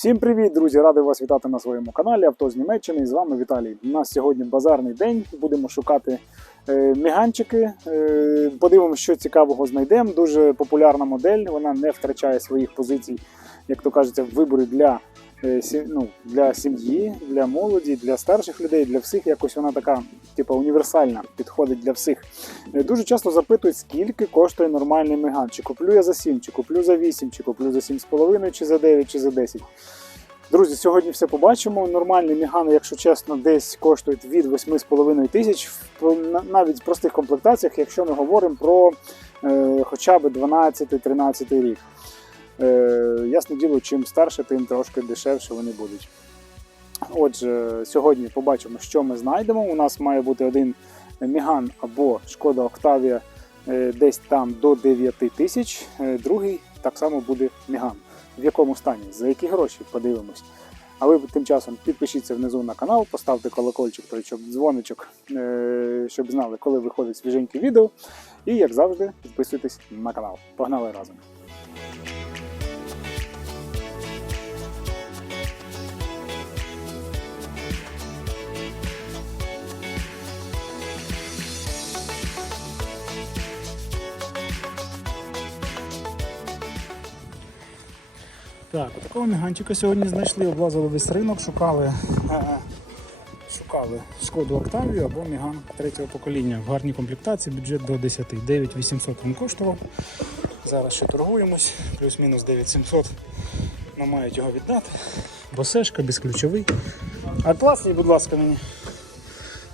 Всім привіт, друзі! Радий вас вітати на своєму каналі Авто з Німеччини. І з вами Віталій. У нас сьогодні базарний день. Будемо шукати е, міганчики. Е, подивимося, що цікавого знайдемо. Дуже популярна модель. Вона не втрачає своїх позицій, як то кажеться, в виборі для, ну, для сім'ї, для молоді, для старших людей, для всіх. Якось вона така, типу, універсальна, підходить для всіх. Е, Дуже часто запитують, скільки коштує нормальний меган. Чи куплю я за 7, чи куплю за 8, чи куплю за 7,5, чи за 9, чи за 10. Друзі, сьогодні все побачимо. Нормальні мігани, якщо чесно, десь коштують від 8,5 тисяч, навіть в простих комплектаціях, якщо ми говоримо про е, хоча б 12-13 рік. Е, ясне діло, чим старше, тим трошки дешевше вони будуть. Отже, сьогодні побачимо, що ми знайдемо. У нас має бути один Міган або Шкода Октавія е, десь там до 9 тисяч, е, другий так само буде Міган. В якому стані, за які гроші, подивимось. А ви тим часом підпишіться внизу на канал, поставте колокольчик, дзвоничок, щоб знали, коли виходить свіженьке відео. І, як завжди, підписуйтесь на канал. Погнали разом! Так, такого міганчика сьогодні знайшли, облазили весь ринок, шукали, е, шукали шкоду Октавію або Міган третього покоління. В гарній комплектації, бюджет до 10. 9800 він коштував. Зараз ще торгуємось, плюс-мінус 9700. Нам мають його віддати. Босешка, безключовий. А класний, будь ласка, мені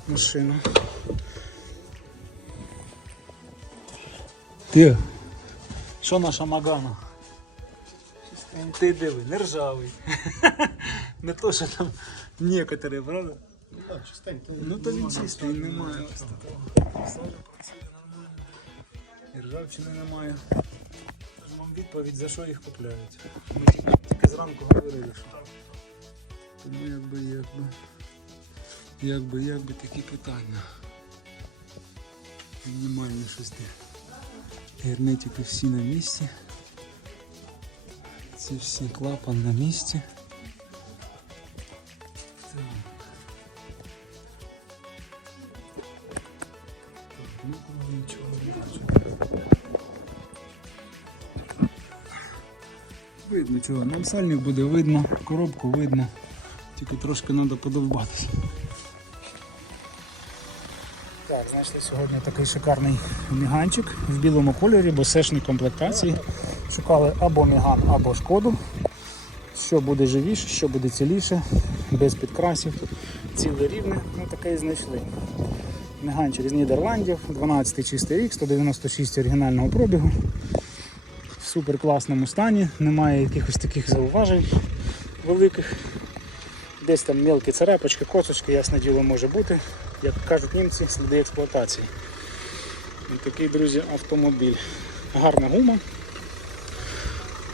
машину. Ти. Що наша Магана? Ти диви, не ржавий. Не то, що там некоторі, правда? Ну так, чистенько. Ну то він чистий, немає. І ржавчини немає. Вам відповідь, за що їх купляють. Ми тільки, зранку говорили, що. Тому якби, якби, якби, якби такі питання. Мінімальні щось де. Герметики всі на місці. Ці всі клапан на місці. Так. Нічого не. Видно чого, нам сальник буде видно, коробку видно, тільки трошки треба подовбатися. Так, знайшли сьогодні такий шикарний міганчик в білому кольорі, босешній комплектації. Шукали або міган, або шкоду. Що буде живіше, що буде ціліше, без підкрасів, ціле рівне, ми таке і знайшли. Міганчик з Нідерландів, 12 чистий рік, 196 оригінального пробігу. В супер класному стані, немає якихось таких зауважень великих. Десь там мелкі царапочки, косочки, ясне діло може бути. Як кажуть німці, сліди експлуатації. І такий, друзі, автомобіль. Гарна гума.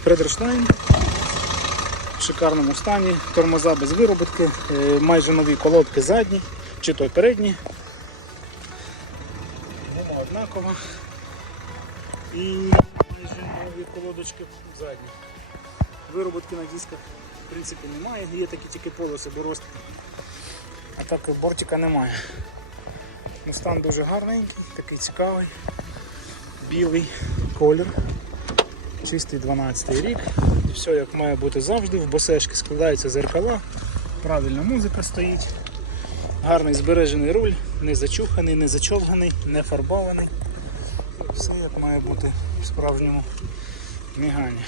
Фредерштайн в шикарному стані, тормоза без вироботки, е, майже нові колодки задні, чи то передні. Гума однакова. І майже нові колодочки задні. Вироботки на дисках в принципі немає, є такі тільки полоси борозки. А так бортика немає. Ну, стан дуже гарненький, такий цікавий, білий колір, чистий 12 рік. Все як має бути завжди, в босешки складаються зеркала, правильна музика стоїть, гарний збережений руль, не зачуханий, не зачовганий, не фарбований. Все як має бути в справжньому мігані.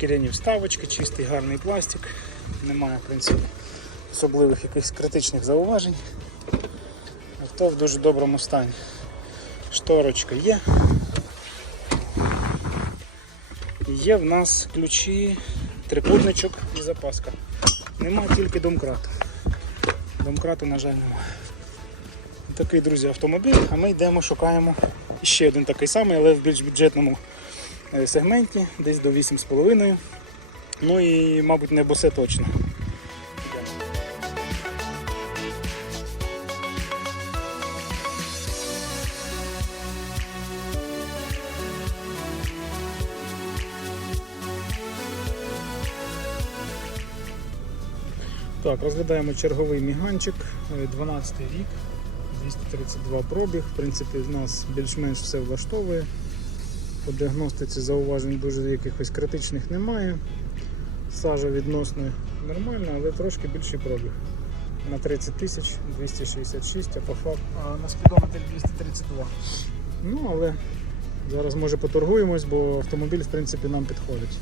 Шкіряні вставочки, чистий гарний пластик, немає в принципі особливих якихось критичних зауважень. Авто в дуже доброму стані. Шторочка є. Є в нас ключі, трикутничок і запаска. Нема тільки домкрату. Домкрату, на жаль, немає. Такий, друзі, автомобіль, а ми йдемо, шукаємо ще один такий самий, але в більш бюджетному Е, сегменті, десь до 8,5. Ну і, мабуть, не босе точно. Так, розглядаємо черговий міганчик, е, 12 рік, 232 пробіг. В принципі, в нас більш-менш все влаштовує. По діагностиці зауважень дуже якихось критичних немає. Сажа відносно нормальна, але трошки більший пробіг. На 30 тисяч 266, а по факту а на спідометрі 232. Ну, але зараз може поторгуємось, бо автомобіль в принципі нам підходить.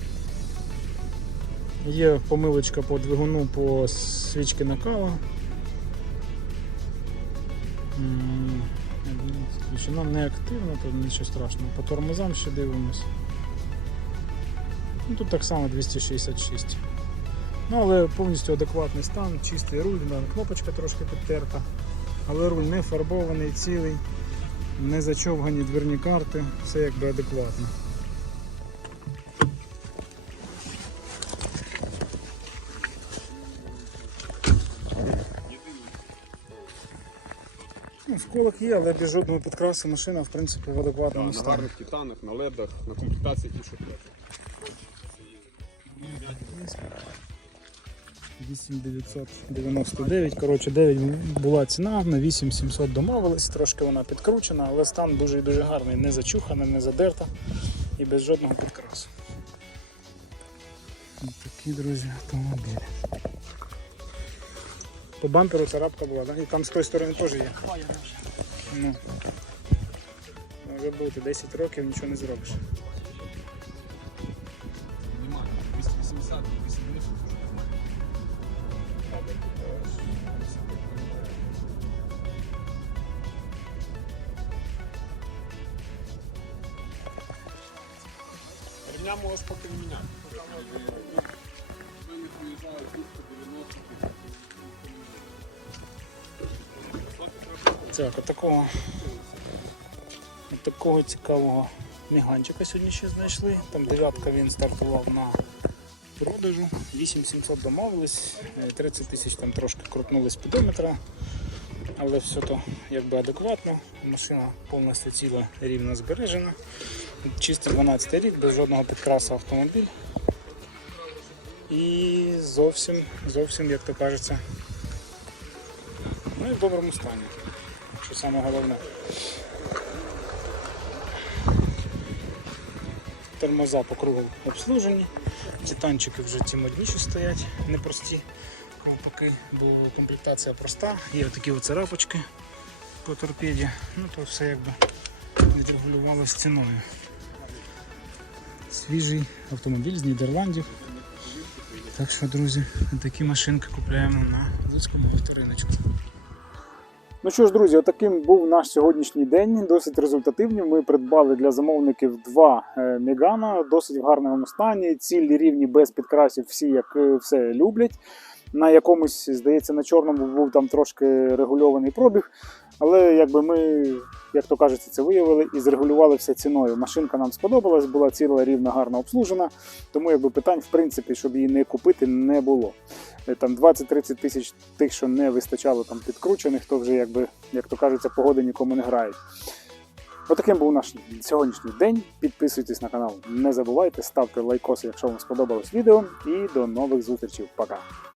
Є помилочка по двигуну по свічки накала. М, не активна, то нічого страшного. По тормозам ще дивимось. Ну, тут так само 266. Ну, але повністю адекватний стан, чистий руль, кнопочка трошки підтерта, але руль не фарбований, цілий, не зачовгані дверні карти, все якби адекватно. Сколок є, але без жодного підкрасу машина в принципі в адекватному На стані. гарних титанах, на ледах, на комплектації ті, що треба. 8999, коротше 9 була ціна, на 8700 домовились, трошки вона підкручена, але стан дуже і дуже гарний, не зачухана, не задерта і без жодного підкрасу. Ось такі, друзі, автомобілі. По бамперу царапка була, да? і там з тої сторони теж є. Ну. Може бути 10 років, нічого не зробиш. Немає, 280 290 вже немає. Ремня можеш поки не міняти. Вони приїжджають 390 Так, такого, такого цікавого міганчика сьогодні ще знайшли. Там дев'ятка він стартував на продажу. 8700 домовились, е, 30 тисяч там трошки крутнули спідометра, але все то якби адекватно. Машина повністю ціла рівно збережена. Чистий 12 рік, без жодного підкрасу автомобіль. І зовсім, зовсім, як то кажеться, ну і в доброму стані саме головне. Тормоза по кругу обслужені, титанчики вже ці модніші стоять, непрості ковпаки, бо комплектація проста, є такі оцарапочки по торпеді, ну то все якби відрегулювалося ціною. Свіжий автомобіль з Нідерландів. Так що, друзі, такі машинки купляємо на Луцькому авториночку. Ну що ж, друзі, отаким був наш сьогоднішній день. Досить результативний. Ми придбали для замовників два е, Мегана, досить в гарному стані. Цілі рівні без підкрасів, всі як е, все люблять. На якомусь, здається, на чорному був там трошки регульований пробіг. Але якби ми, як то кажеться, це виявили і зрегулювали все ціною. Машинка нам сподобалась, була ціла рівна, гарно обслужена. Тому якби питань, в принципі, щоб її не купити, не було. Е, Там 20-30 тисяч тих, що не вистачало там підкручених, то вже якби, як то кажеться, погоди нікому не грають. Отаким був наш сьогоднішній день. Підписуйтесь на канал, не забувайте, ставте лайкоси, якщо вам сподобалось відео. І до нових зустрічей. Пока!